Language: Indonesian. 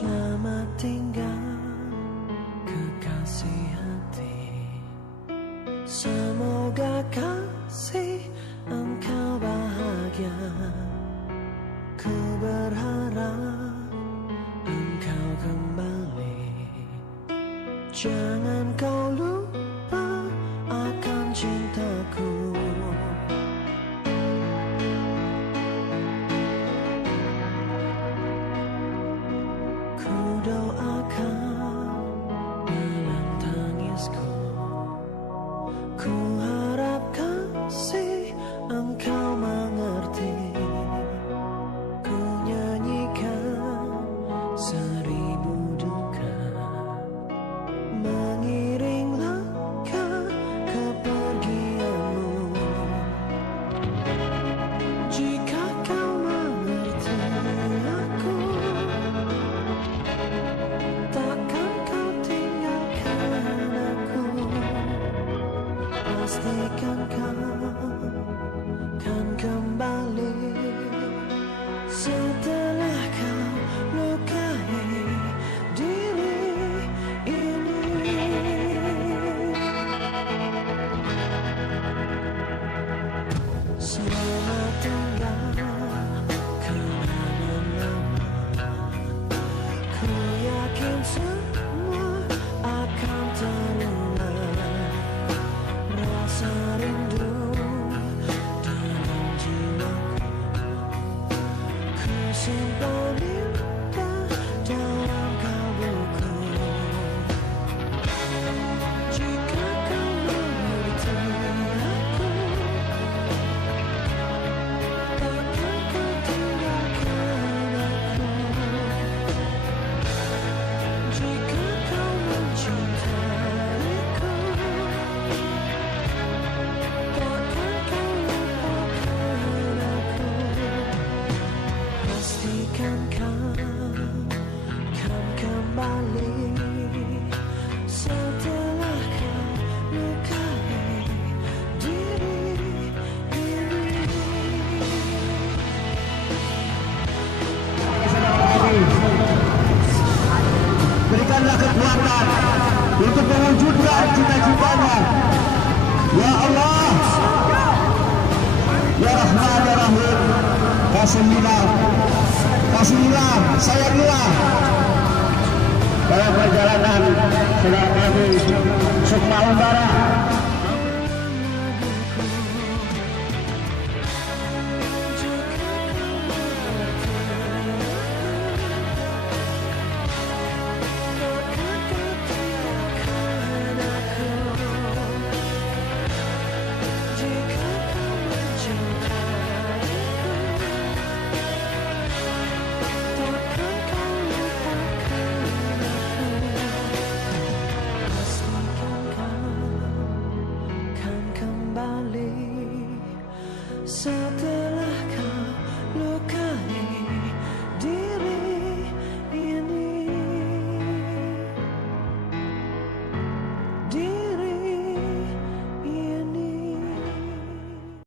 Selamat tinggal kekasih hati, semoga kasih engkau bahagia. Ku berharap engkau kembali, jangan kau lupa akan cintaku. Ku doakan dalam tangisku, ku harap kasih engkau mengerti. Ku nyanyikan seribu duka, mengiring langkah kepergianmu. Jika kau mengerti aku, takkan kau tinggalkan aku. Pastikan kau kan kembali setelah kau lukai diri ini. Selamat tinggal kenangan lama, ku yakin semua akan terulang. Rasa rindu dalam jiwaku, ku simpan indah dalam kalbuku. Jika kau mengerti aku, takkan kau tinggalkan aku. Jika kau mencintaiku, takkan kau lupakan aku. Pastikan kau kan kembali setelah kau lukai diri ini. Berikanlah kekuatan untuk mewujudkan cita-citanya. Ya Allah, Ya Rahman, Ya Rahim, kasihilah, sayangilah dalam perjalanan saudara kami Sukma Umbara